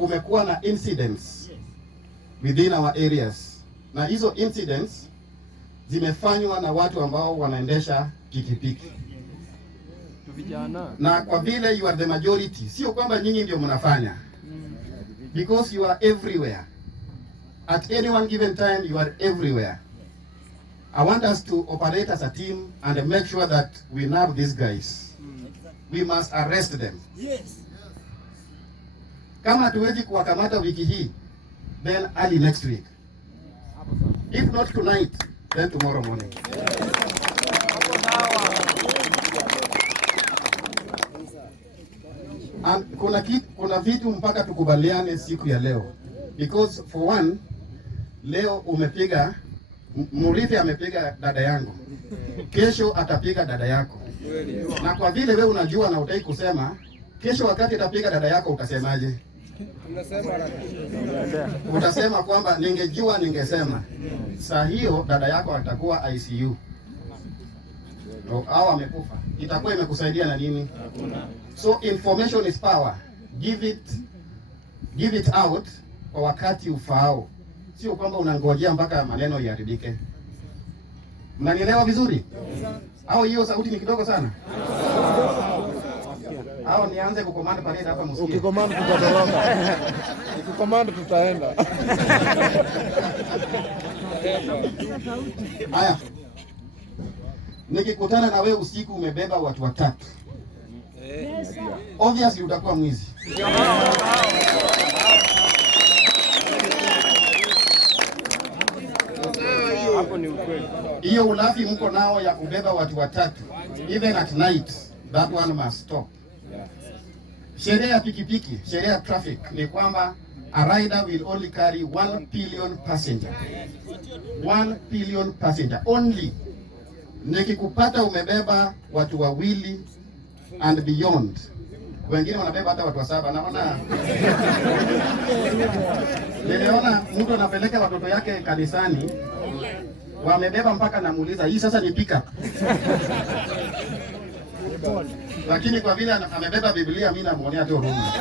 kumekuwa na incidents within our areas, na hizo incidents zimefanywa na watu ambao wanaendesha pikipiki. Na kwa vile you are the majority, sio kwamba nyinyi ndio mnafanya, because you are everywhere. At any one given time, you are everywhere. I want us to operate as a team and make sure that we nab these guys. We must arrest them. Yes. Kama hatuwezi kuwakamata wiki hii, then early next week. If not tonight, then tomorrow morning. And kuna vitu mpaka tukubaliane siku ya leo. Because for one, leo umepiga, Murithi amepiga dada yangu. Kesho atapiga dada yako. Na kwa vile wewe unajua na utaki kusema, kesho wakati atapiga dada yako utasemaje? Utasema kwamba ningejua ningesema. Saa hiyo dada yako atakuwa ICU. Au amekufa. Itakuwa imekusaidia na nini? So information is power. Give it out kwa wakati ufaao. Sio kwamba unangojea mpaka maneno yaharibike. Mnanielewa vizuri? Au hiyo sauti ni kidogo sana? Au nianze kukomanda parade hapa msikie? Ukikomanda tutatoroka. Ukikomanda tutaenda. Haya. Nikikutana na wewe usiku umebeba watu watatu. Obviously utakuwa mwizi. Hapo ni ukweli. Hiyo ulafi mko nao ya kubeba watu watatu, even at night, that one must stop. Sheria ya pikipiki, sheria ya traffic ni kwamba a rider will only carry 1 billion passenger. 1 billion passenger only. Nikikupata umebeba watu wawili and beyond, wengine wanabeba hata watu wa 7. Naona niliona mtu anapeleka watoto yake kanisani, wamebeba mpaka namuuliza, hii sasa ni pika? Lakini kwa vile amebeba Biblia, mimi namuonea tu huruma.